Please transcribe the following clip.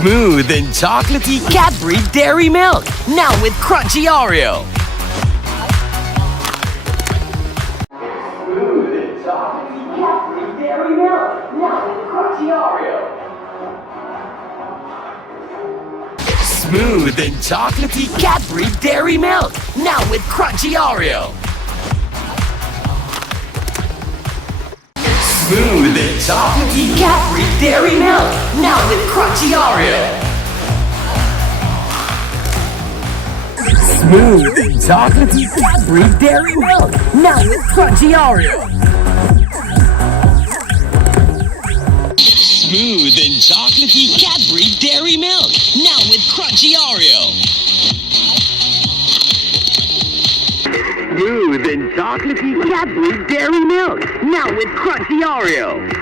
Smooth and chocolatey Cadbury Dairy Milk, now with crunchy Oreo. Smooth and chocolatey Cadbury Dairy Milk, now with crunchy Oreo. Smooth and chocolatey Cadbury Dairy Milk, now with crunchy Oreo. Smooth and chocolatey Cadbury Dairy Milk, now with crunchy Oreo. Smooth and chocolatey Cadbury Dairy Milk, now with crunchy Oreo. Smooth and chocolatey Cadbury Dairy Milk, now with crunchy Oreo. Smooth and chocolatey Cadbury Dairy Milk, now with crunchy Oreo.